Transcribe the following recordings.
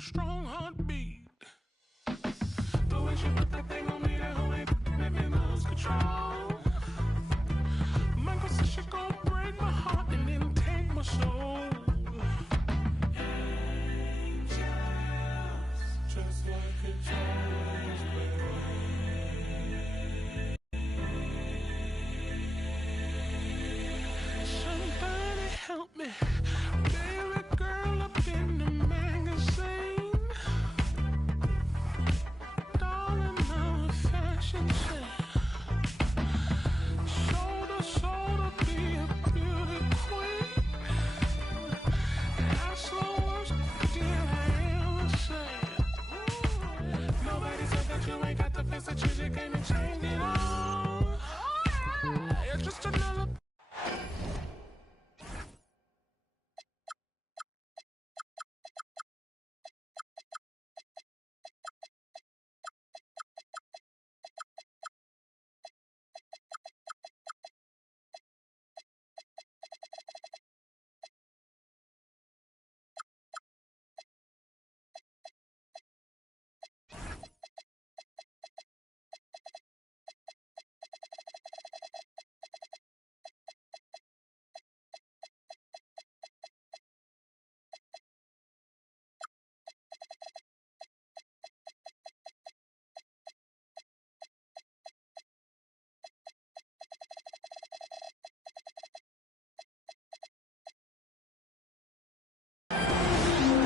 a strong heartbeat. The way she put that thing on me, that whole ain't make me lose control. Michael said she gon' break my heart and then take my soul. Angels, just like a child's play. Somebody help me, baby girl up in the magazine. Darling, I'm a fashion show. Shoulder, be a beauty queen. That's the worst deal I ever said. Nobody said that you ain't got the face that you came and changed it all. You're just another.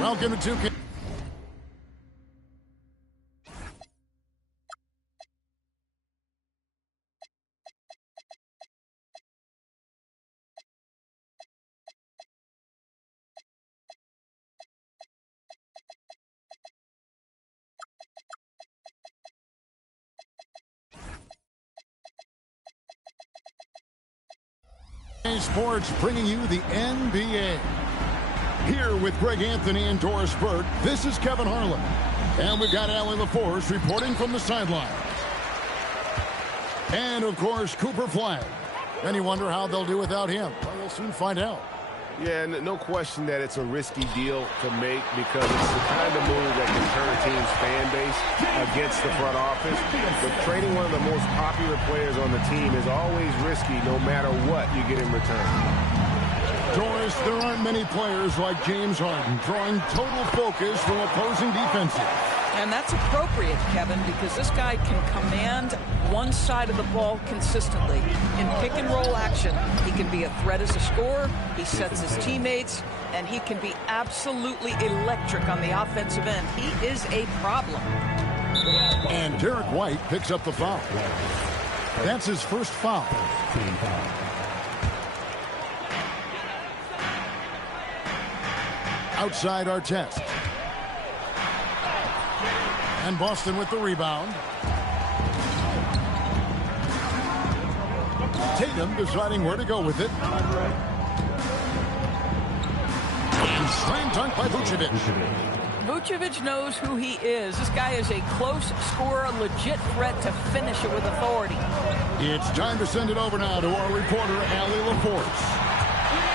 Welcome to 2K. Sports bringing you the NBA. Here with Greg Anthony and Doris Burke, this is Kevin Harlan. And we've got Allie LaForce reporting from the sidelines. And, of course, Cooper Flagg. And you wonder how they'll do without him. Well, we'll soon find out. Yeah, no question that it's a risky deal to make because it's the kind of move that can turn a team's fan base against the front office. But trading one of the most popular players on the team is always risky no matter what you get in return. Doris, there aren't many players like James Harden drawing total focus from opposing defenses. And that's appropriate, Kevin, because this guy can command one side of the ball consistently. In pick-and-roll action, he can be a threat as a scorer, he sets his teammates, and he can be absolutely electric on the offensive end. He is a problem. And Derek White picks up the foul. That's his first foul. Outside Artest. And Boston with the rebound. Tatum deciding where to go with it. Slam dunk by Vucevic. Vucevic knows who he is. This guy is a close scorer, legit threat to finish it with authority. It's time to send it over now to our reporter, Allie LaForce.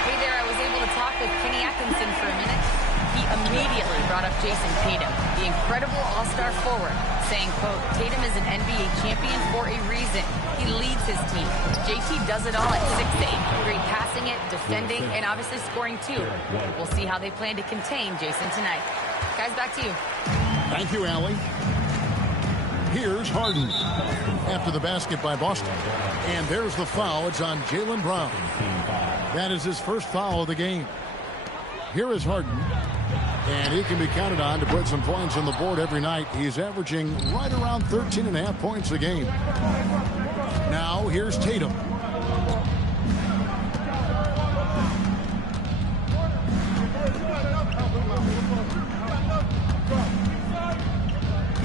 Hey there, I was able to talk with Kenny Atkinson for a minute. He immediately brought up Jason Tatum, the incredible all-star forward, saying, quote, Tatum is an NBA champion for a reason. He leads his team. JT does it all at 6'8". Great passing it, defending, and obviously scoring too. We'll see how they plan to contain Jason tonight. Guys, back to you. Thank you, Allie. Here's Harden after the basket by Boston. And there's the foul. It's on Jaylen Brown. That is his first foul of the game. Here is Harden. And he can be counted on to put some points on the board every night. He's averaging right around 13.5 points a game. Now, here's Tatum.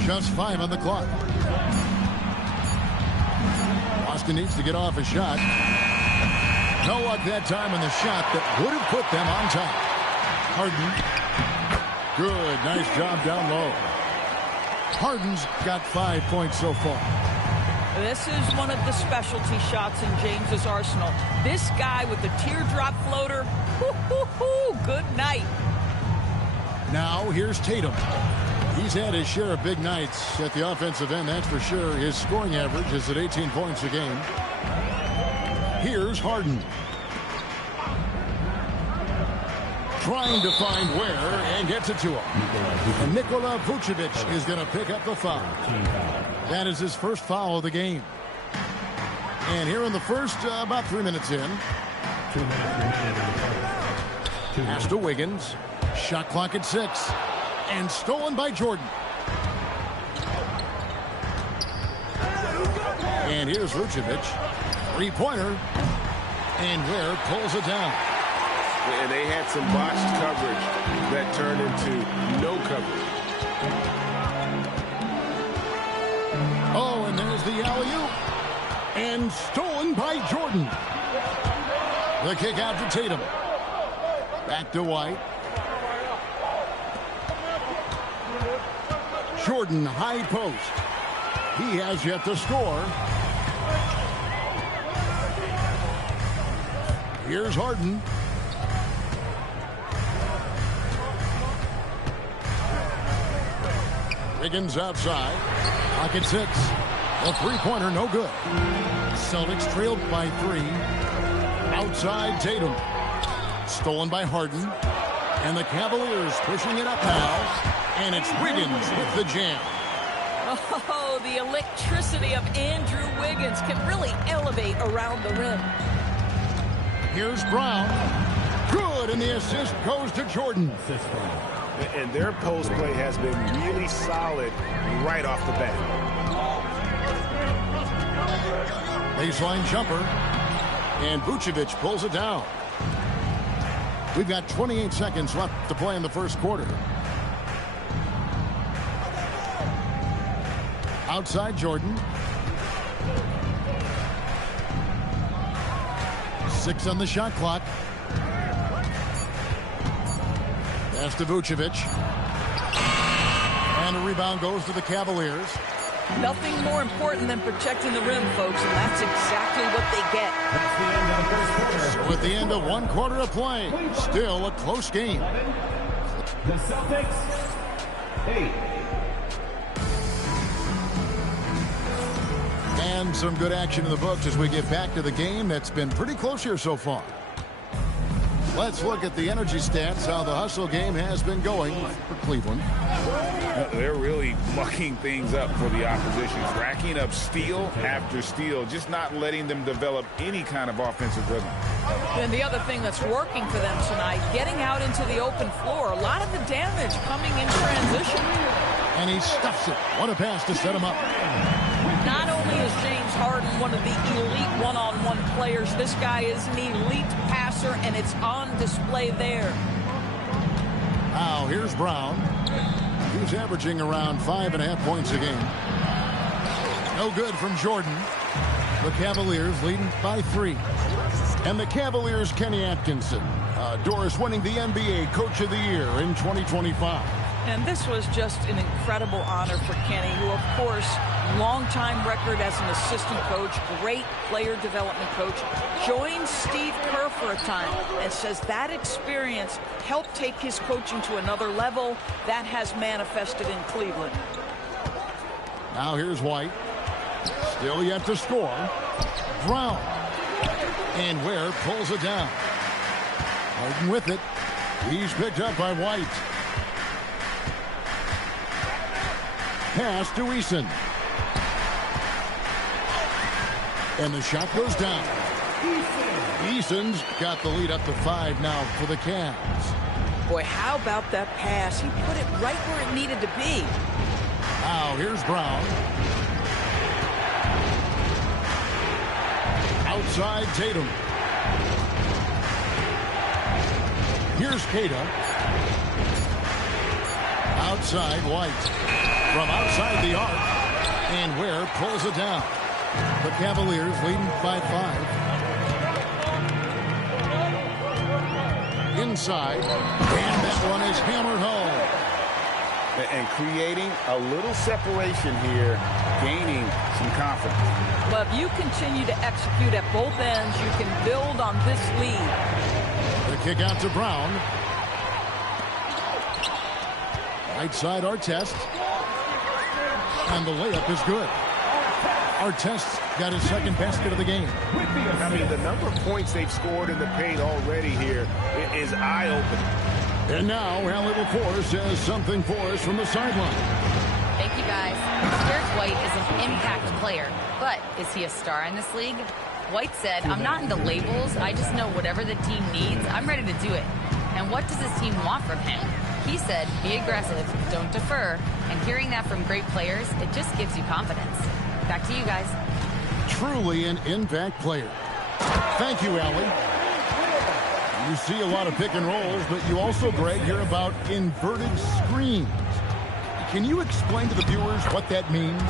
Just 5 on the clock. Boston needs to get off a shot. No luck that time on the shot that would have put them on top. Harden. Good, nice job down low. Harden's got 5 points so far. This is one of the specialty shots in James's arsenal. This guy with the teardrop floater, good night. Now here's Tatum. He's had his share of big nights at the offensive end, that's for sure. His scoring average is at 18 points a game. Here's Harden. Trying to find Ware and gets it to him. And Nikola Vucevic is going to pick up the foul. That is his first foul of the game. And here in the first, about 3 minutes in. Pass to Wiggins. Shot clock at 6. And stolen by Jordan. And here's Vucevic. Three-pointer. And Ware pulls it down. And they had some botched coverage that turned into no coverage. Oh, and there's the alley-oop. And stolen by Jordan. The kick out to Tatum. Back to White. Jordan, high post. He has yet to score. Here's Harden. Wiggins outside. Pocket 6. A three-pointer, no good. Celtics trailed by 3. Outside Tatum. Stolen by Harden. And the Cavaliers pushing it up now. And it's Wiggins with the jam. Oh, the electricity of Andrew Wiggins can really elevate around the rim. Here's Brown. Good, and the assist goes to Jordan. And their post play has been really solid right off the bat. Baseline jumper. And Vucevic pulls it down. We've got 28 seconds left to play in the first quarter. Outside Jordan. 6 on the shot clock. Pass to Vucevic. And a rebound goes to the Cavaliers. Nothing more important than protecting the rim, folks, and that's exactly what they get. So at the end of one quarter of play, still a close game. The Celtics, 8. And some good action in the books as we get back to the game that's been pretty close here so far. Let's look at the energy stats, how the hustle game has been going for Cleveland. They're really mucking things up for the opposition, racking up steal after steal, just not letting them develop any kind of offensive rhythm. And the other thing that's working for them tonight, getting out into the open floor, a lot of the damage coming in transition. And he stuffs it. What a pass to set him up. Not only is James Harden one of the elite one-on-one players, this guy is an elite passer, and it's on display there. Now here's Brown. He's averaging around 5.5 points a game. No good from Jordan. The Cavaliers leading by 3. And the Cavaliers' Kenny Atkinson. Doris winning the NBA Coach of the Year in 2025. And this was just an incredible honor for Kenny, who, of course, long-time record as an assistant coach, great player development coach, joined Steve Kerr for a time and says that experience helped take his coaching to another level. That has manifested in Cleveland. Now here's White. Still yet to score. Brown. And Ware pulls it down. Harden with it. He's picked up by White. Pass to Eason. And the shot goes down. Eason's got the lead up to 5 now for the Cavs. Boy, how about that pass? He put it right where it needed to be. Now here's Brown. Outside Tatum. Here's Kata. Outside White. From outside the arc. And Ware pulls it down. The Cavaliers leading by 5. Inside. And that one is hammered home. And creating a little separation here, gaining some confidence. But if you continue to execute at both ends, you can build on this lead. The kick out to Brown. Right side, Artest. And the layup is good. Artest got his second basket of the game. I mean, the number of points they've scored in the paint already here is eye-opening. And now, Allie LaForce has something for us from the sideline. Thank you, guys. Derek White is an impact player, but is he a star in this league? White said, "I'm not into labels. I just know whatever the team needs, I'm ready to do it. And what does this team want from him?" He said, "Be aggressive, don't defer." And hearing that from great players, it just gives you confidence. Back to you guys. Truly an impact player. Thank you, Allie. You see a lot of pick and rolls, but you also, Greg, hear about inverted screens. Can you explain to the viewers what that means?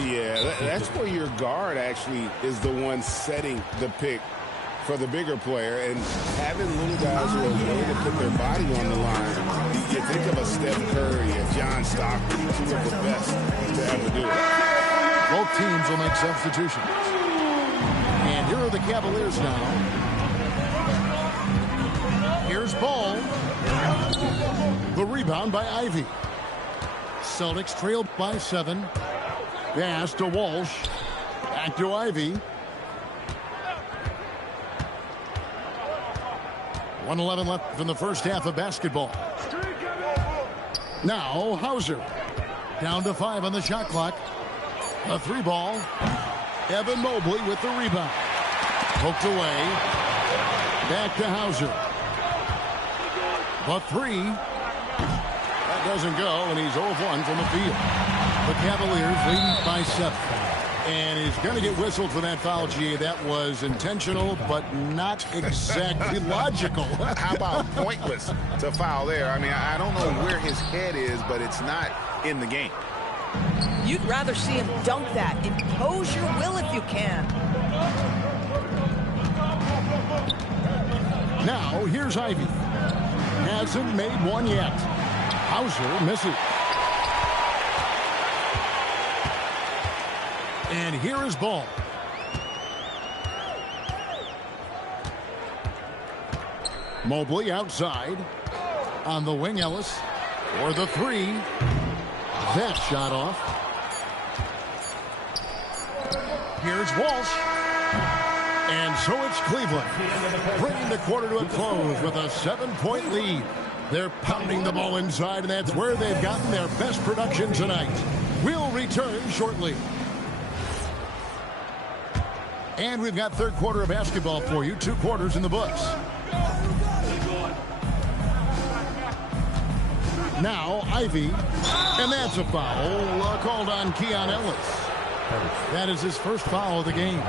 Yeah, that's where your guard actually is the one setting the pick for the bigger player, and having little guys who are willing to put their body on the line. You think of a Steph Curry, a John Stockton, two of the best to ever do it. Both teams will make substitutions. And here are the Cavaliers now. Here's Ball. The rebound by Ivy. Celtics trailed by 7. Pass to Walsh. Back to Ivy. 1:11 left from the first half of basketball. Now Hauser. Down to 5 on the shot clock. A 3 ball. Evan Mobley with the rebound. Poked away. Back to Hauser. The 3. That doesn't go, and he's 0 of 1 from the field. The Cavaliers leading by 7. And he's going to get whistled for that foul, G. That was intentional, but not exactly logical. How about pointless to foul there? I mean, I don't know where his head is, but it's not in the game. You'd rather see him dunk that. Impose your will if you can. Now, here's Ivy. Hasn't made one yet. Hauser misses. And here is Ball. Mobley outside. On the wing, Ellis. For the 3. That shot off. Here's Walsh. And so it's Cleveland, bringing the quarter to a close with a 7-point lead. They're pounding the ball inside, and that's where they've gotten their best production tonight. We'll return shortly. And we've got third quarter of basketball for you. 2 quarters in the books. Now, Ivy. And that's a foul called on Keon Ellis. That is his first foul of the game.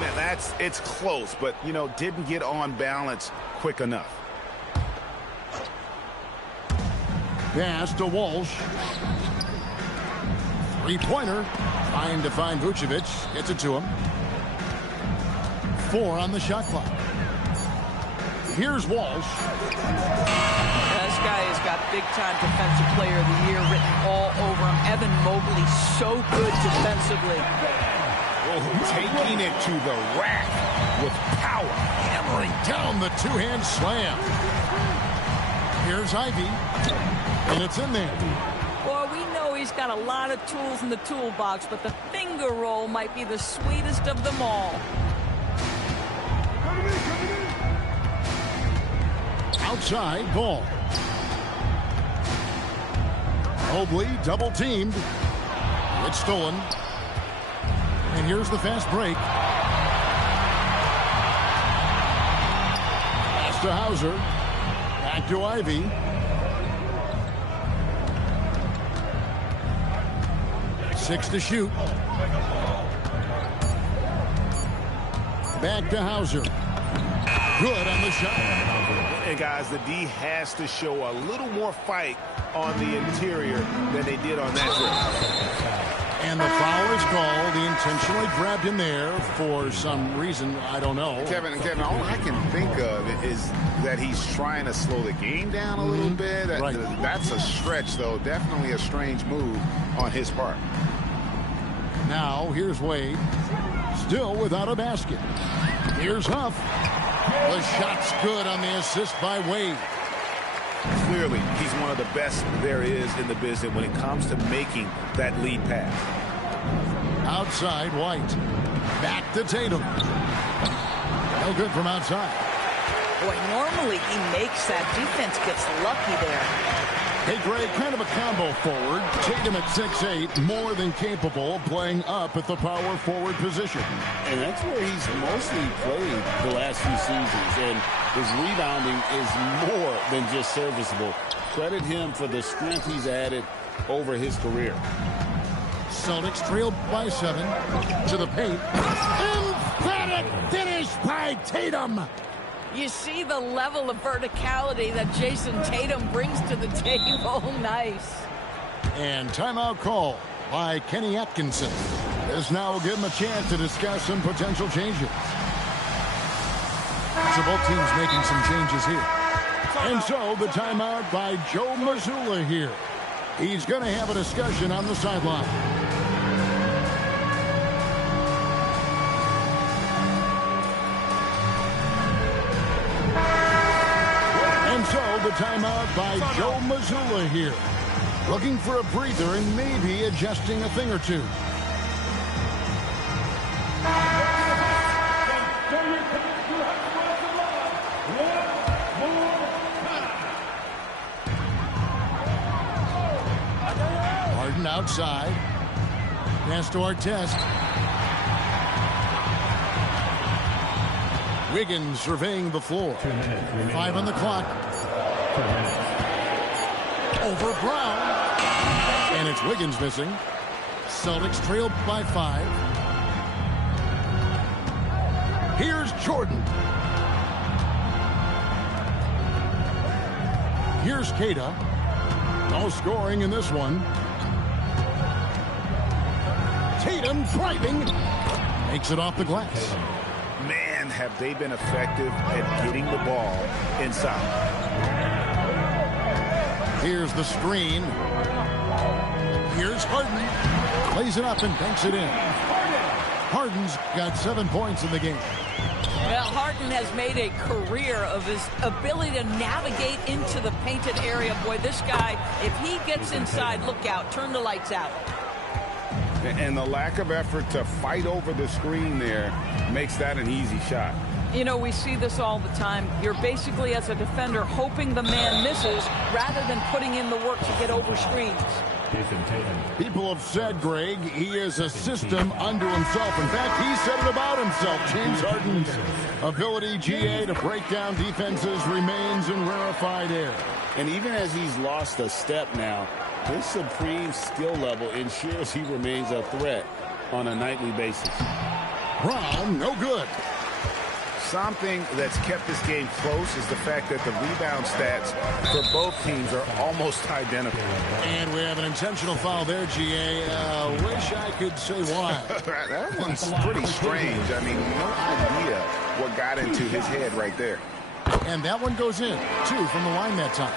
Man, it's close, but, you know, didn't get on balance quick enough. Pass to Walsh. 3-pointer. Trying to find Vucevic. Gets it to him. 4 on the shot clock. Here's Walsh. This guy has got big-time Defensive Player of the Year written all over him. Evan Mobley, so good defensively. Taking it to the rack with power. Hammering down the 2-hand slam. Here's Ivy. And it's in there. Well, we know he's got a lot of tools in the toolbox, but the finger roll might be the sweetest of them all. Outside, Ball. Mobley double-teamed. It's stolen. And here's the fast break. Pass to Hauser. Back to Ivy. Six to shoot. Back to Hauser. Good on the shot. And guys, the D has to show a little more fight on the interior than they did on that trip. And the foul is called. He intentionally grabbed him there for some reason. I don't know. Kevin, all I can think of is that he's trying to slow the game down a little bit. Right. That's a stretch, though. Definitely a strange move on his part. Now, here's Wade. Still without a basket. Here's Huff. The shot's good on the assist by Wade. Clearly, he's one of the best there is in the business when it comes to making that lead pass. Outside, White. Back to Tatum. No good from outside. Boy, normally he makes that. Defense gets lucky there. Hey, Greg, kind of a combo forward. Tatum at 6'8", more than capable of playing up at the power forward position. And that's where he's mostly played the last few seasons. And his rebounding is more than just serviceable. Credit him for the strength he's added over his career. Celtics trailed by 7 to the paint. Emphatic finish by Tatum. You see the level of verticality that Jason Tatum brings to the table. Nice. And timeout call by Kenny Atkinson. This now will give him a chance to discuss some potential changes. So both teams making some changes here. And so the timeout by Joe Mazzulla here. He's going to have a discussion on the sideline. And so the timeout by Joe Mazzulla here. Looking for a breather and maybe adjusting a thing or two. Harden outside. Pass to Artest. Wiggins surveying the floor. 5 on the clock. Over Brown. And it's Wiggins missing. Celtics trailed by 5. Here's Jordan. Here's Queta. No scoring in this one. Tatum driving. Makes it off the glass. Man, have they been effective at getting the ball inside. Here's the screen. Here's Harden. Plays it up and banks it in. Harden's got 7 points in the game. Well, Harden has made a career of his ability to navigate into the painted area. Boy, this guy, if he gets inside, look out, turn the lights out. And the lack of effort to fight over the screen there makes that an easy shot. You know, we see this all the time. You're basically, as a defender, hoping the man misses rather than putting in the work to get over screens. People have said, Greg, he is a system unto himself. In fact, he said it about himself. James Harden's ability, GA, to break down defenses remains in rarefied air. And even as he's lost a step now, his supreme skill level ensures he remains a threat on a nightly basis. Brown, no good. Something that's kept this game close is the fact that the rebound stats for both teams are almost identical. And we have an intentional foul there, GA. Wish I could say why. That one's pretty strange. I mean, no idea what got into his head right there. And that one goes in. 2 from the line that time.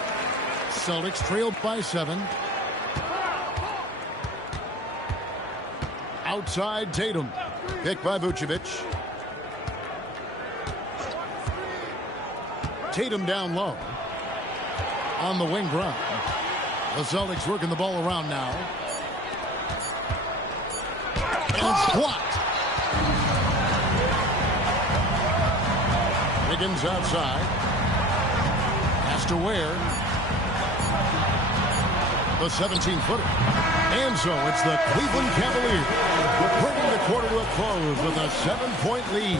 Celtics trailed by 7. Outside Tatum. Picked by Vucevic. Tatum down low. On the wing Brown. The Celtics working the ball around now. And squat. Wiggins outside. Has to Ware. The 17-footer. And so it's the Cleveland Cavaliers bringing the quarter to a close with a 7-point lead.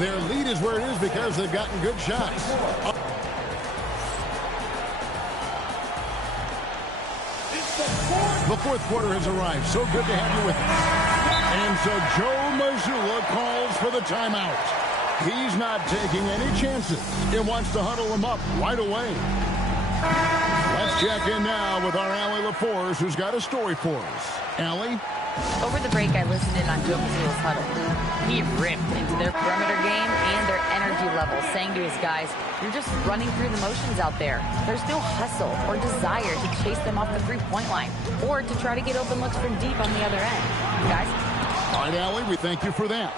Their lead is where it is because they've gotten good shots. The fourth quarter has arrived. So good to have you with us. And so Joe Mazzulla calls for the timeout. He's not taking any chances. He wants to huddle him up right away. Let's check in now with our Allie LaForce, who's got a story for us. Allie? Over the break, I listened in on Joe Mazzulla's huddle. He ripped into their perimeter game and their energy level, saying to his guys, you're just running through the motions out there. There's no hustle or desire to chase them off the three-point line or to try to get open looks from deep on the other end. Guys? All right, Allie, we thank you for that.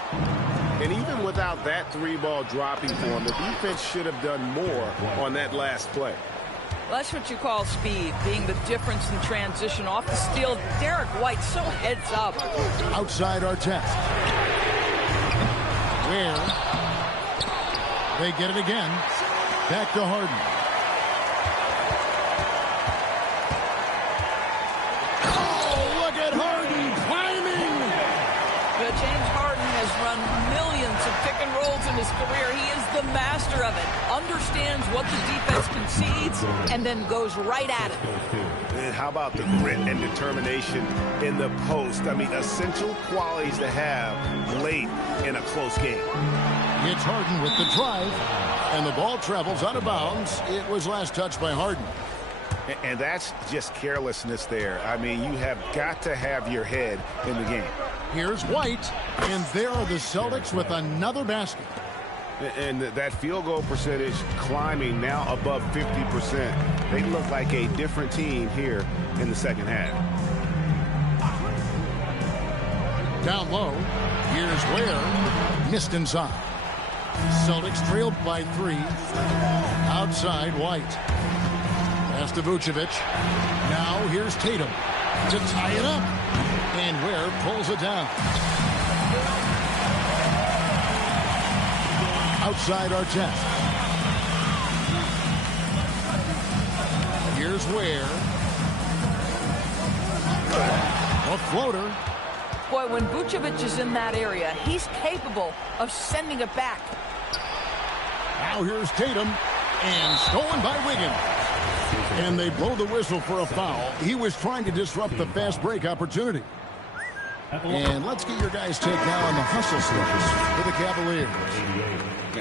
And even without that 3-ball dropping for him, the defense should have done more on that last play. Well, that's what you call speed, being the difference in transition. Off the steal, Derek White so heads up. Outside Artest. Where they get it again. Back to Harden. Oh, look at Harden climbing. James Harden has run millions of pick and rolls in his career. He is the master of it. Understands what the defense concedes and then goes right at it. And how about the grit and determination in the post? I mean, essential qualities to have late in a close game. It's Harden with the drive, and the ball travels out of bounds. It was last touched by Harden. And that's just carelessness there. I mean, you have got to have your head in the game. Here's White, and there are the Celtics with another basket. And that field goal percentage climbing now above 50%. They look like a different team here in the second half. Down low, here's Ware, missed inside. Celtics trailed by 3. Outside, White. Pass to Vucevic. Now here's Tatum to tie it up. And Ware pulls it down. Outside Artest. Here's Ware. A floater. Boy, when Vucevic is in that area, he's capable of sending it back. Now here's Tatum. And stolen by Wiggins. And they blow the whistle for a foul. He was trying to disrupt the fast break opportunity. And let's get your guys' take now on the hustle steps for the Cavaliers.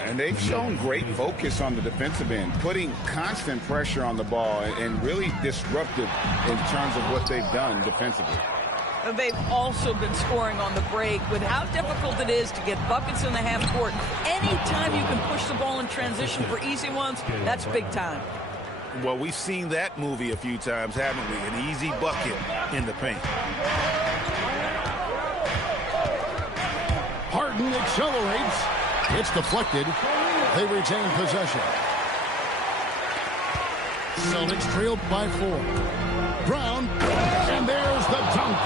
And they've shown great focus on the defensive end, putting constant pressure on the ball and really disruptive in terms of what they've done defensively. They've also been scoring on the break with how difficult it is to get buckets in the half court. Anytime you can push the ball in transition for easy ones, that's big time. Well, we've seen that movie a few times, haven't we? An easy bucket in the paint. Harden accelerates. It's deflected. They retain possession. Celtics trailed by 4. Brown, and there's the dunk.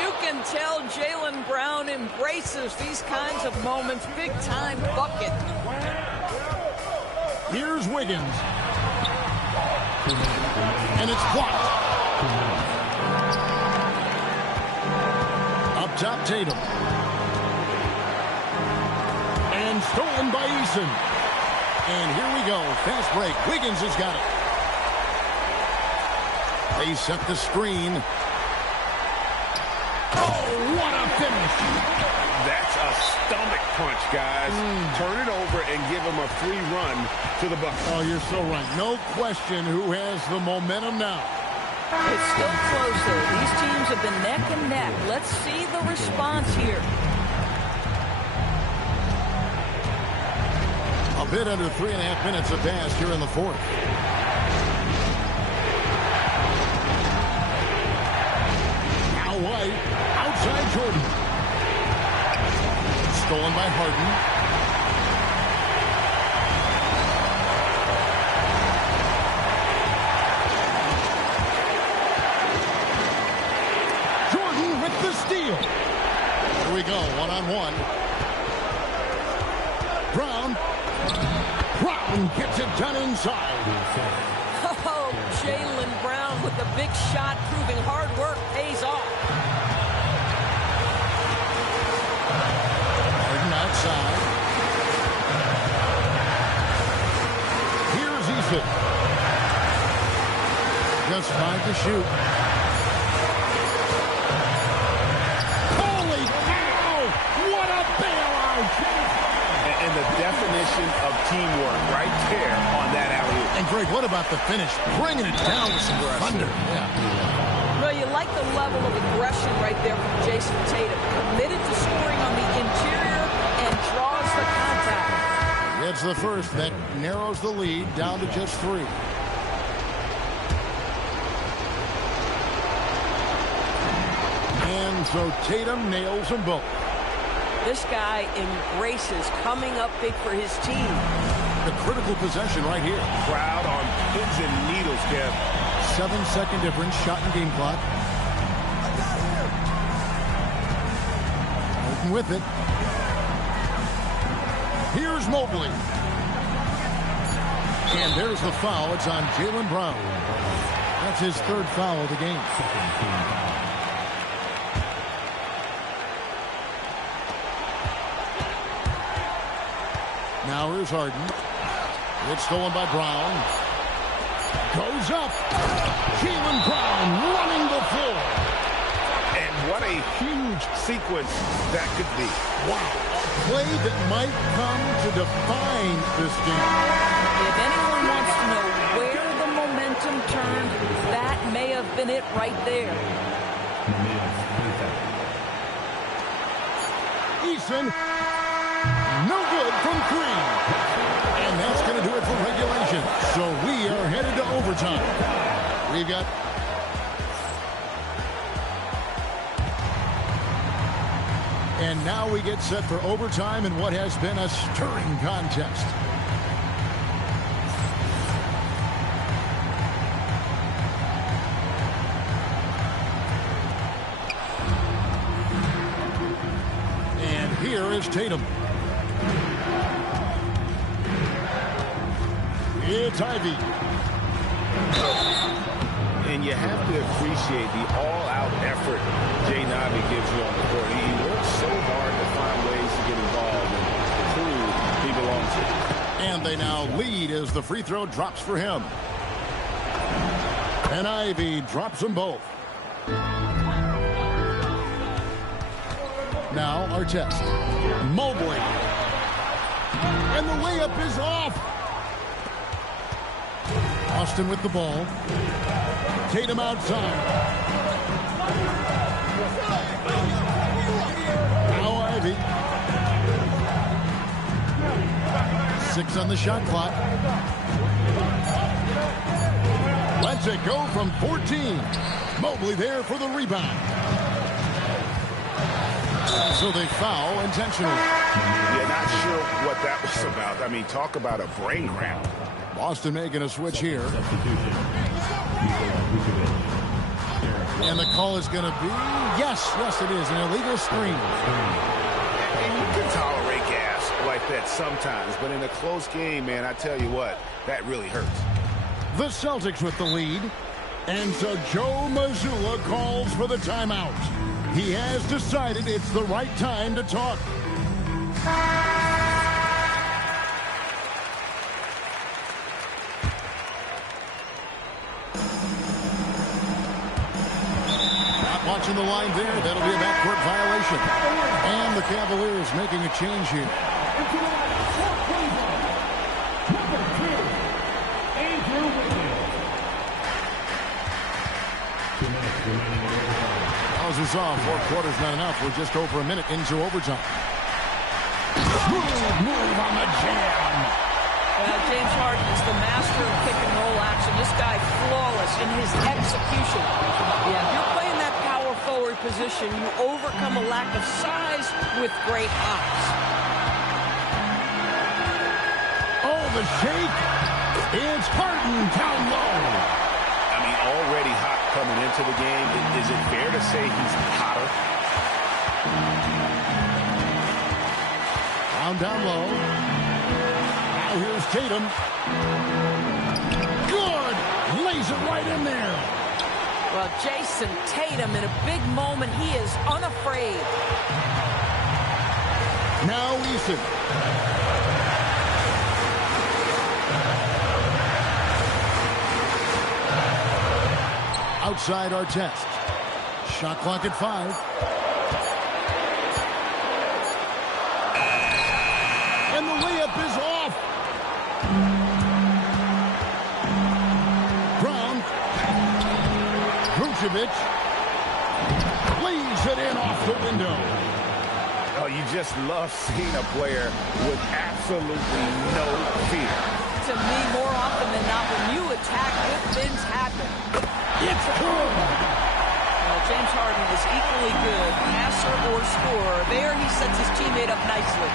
You can tell Jaylen Brown embraces these kinds of moments. Big-time bucket. Here's Wiggins. And it's blocked. Up top, Tatum. And stolen by Eason. And here we go. Fast break. Wiggins has got it. They set the screen. Oh, what a finish. That's a stomach punch, guys. Turn it over and give him a free run to the bucket. Oh, you're so right. No question who has the momentum now. It's still close, though. These teams have been neck and neck. Let's see the response here. A bit under 3.5 minutes have passed here in the fourth. Now White, outside Jordan. Stolen by Harden. Jordan with the steal. Here we go, one-on-one. Brown gets it done inside. Oh, Jaylen Brown with the big shot, proving hard work pays off. Harden outside. Here's Eason. Just 5 to shoot. Holy cow! What a bailout! And the definition of teamwork right there on that alley-oop. And Greg, what about the finish? Bringing it down with some thunder. Yeah. Well, you like the level of aggression right there from Jason Tatum. Committed to scoring on the interior and draws the contact. It's the first that narrows the lead down to just 3. And so Tatum nails them both. This guy embraces coming up big for his team. The critical possession right here. Crowd on pins and needles, Kev. 7-second difference, shot and game clock. Working with it. Here's Mobley. And there's the foul. It's on Jaylen Brown. That's his third foul of the game. Now here's Harden. It's stolen by Brown. Goes up. Jaylen Brown running the floor. And what a huge sequence that could be. Wow. A play that might come to define this game. If anyone wants to know where the momentum turned, that may have been it right there. Eason, no good from 3. And that's going to do it for regulation. So we are headed to overtime. We've got... And now we get set for overtime in what has been a stirring contest. And here is Tatum. It's Ivy. And you have to appreciate the all-out effort Jaden Ivey gives you on the court. He works so hard to find ways to get involved and prove he belongs here. And they now lead as the free throw drops for him. And Ivy drops them both. Now Artest. Mobley. And the layup is off. Austin with the ball. Tatum outside. Now Ivy. 6 on the shot clock. Lets it go from 14. Mobley there for the rebound. So they foul intentionally. Yeah, not sure what that was about. I mean, talk about a brain cramp. Boston making a switch here. And the call is going to be, yes, it is, an illegal screen. And you can tolerate gas like that sometimes, but in a close game, man, I tell you what, that really hurts. The Celtics with the lead. And so Joe Mazzulla calls for the timeout. He has decided it's the right time to talk. Not watching the line there. That'll be a backcourt violation. And the Cavaliers making a change here. As we saw, 4 quarters not enough. We're just over a minute into overtime. Smooth move on the jam. Well, James Harden is the master of pick and roll action. This guy flawless in his execution. Yeah, if you're playing that power forward position, you overcome a lack of size with great eyes. Oh, the shake. It's Harden down low. I mean, already hot coming into the game. Is it fair to say he's hotter? Down low. Now here's Tatum. Good. Lays it right in there. Well, Jason Tatum in a big moment. He is unafraid. Now Eason. Outside Artest. Shot clock at 5. And the layup is off. Brown. Vucevic. Leaves it in off the window. Oh, you just love seeing a player with absolutely no fear. To me, more often than not, when you attack, good things happen. It's good. James Harden is equally good, passer or scorer. There he sets his teammate up nicely.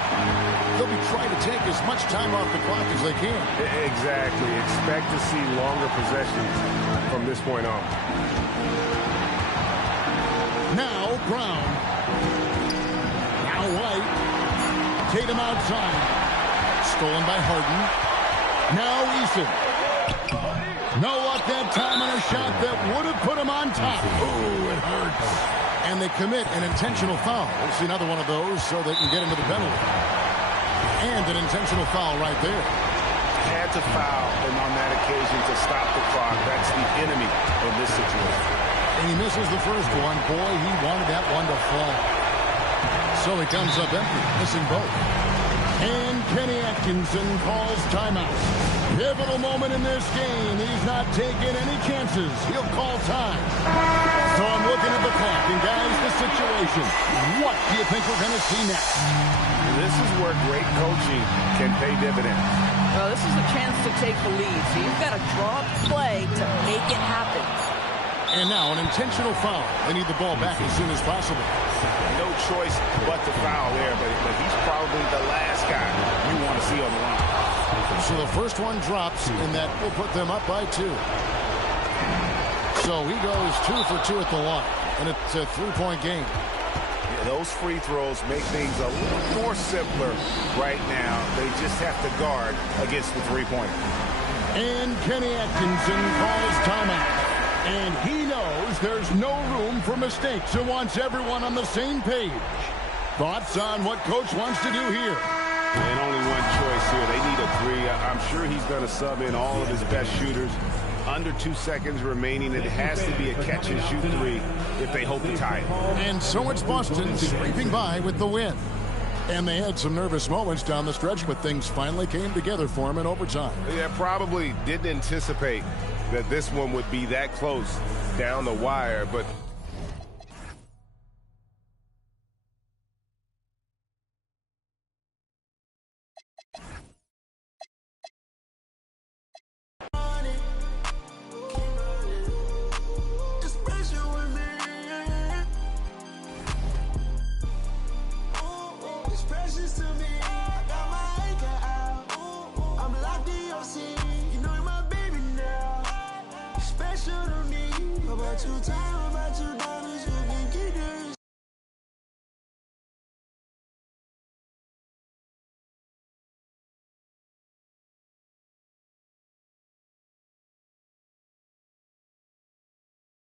They'll be try to take as much time off the clock as they can. Exactly. Expect to see longer possessions from this point on. Now Brown. Now White. Tatum outside. Stolen by Harden. Now Eason. No luck that time on a shot that would have put him on top. Oh, it hurts. And they commit an intentional foul. We'll see another one of those so they can get into the penalty. And an intentional foul right there. Had to foul him on that occasion to stop the clock. That's the enemy in this situation. And he misses the first one. Boy, he wanted that one to fall. So he comes up empty, missing both. And Kenny Atkinson calls timeout. Pivotal moment in this game. He's not taking any chances. He'll call time. So I'm looking at the clock. And guys, the situation. What do you think we're going to see next? This is where great coaching can pay dividends. Well, this is a chance to take the lead. So you've got to draw up play to make it happen. And now an intentional foul. They need the ball back as soon as possible. No choice but to foul there, but he's probably the last guy you want to see on the line. So the first one drops, and that will put them up by 2. So he goes 2 for 2 at the line, and it's a 3-point game. Yeah, those free throws make things a little more simpler right now. They just have to guard against the three-pointer. And Kenny Atkinson calls timeout. And he knows there's no room for mistakes and wants everyone on the same page. Thoughts on what Coach wants to do here? And only one choice here. They need a 3. I'm sure he's going to sub in all of his best shooters. Under 2 seconds remaining. It has to be a catch-and-shoot 3 if they hope to tie it. And so it's Boston scraping by with the win. And they had some nervous moments down the stretch, but things finally came together for them in overtime. Yeah, probably didn't anticipate that this one would be that close down the wire, but About your time, about your diamonds, you can keep it.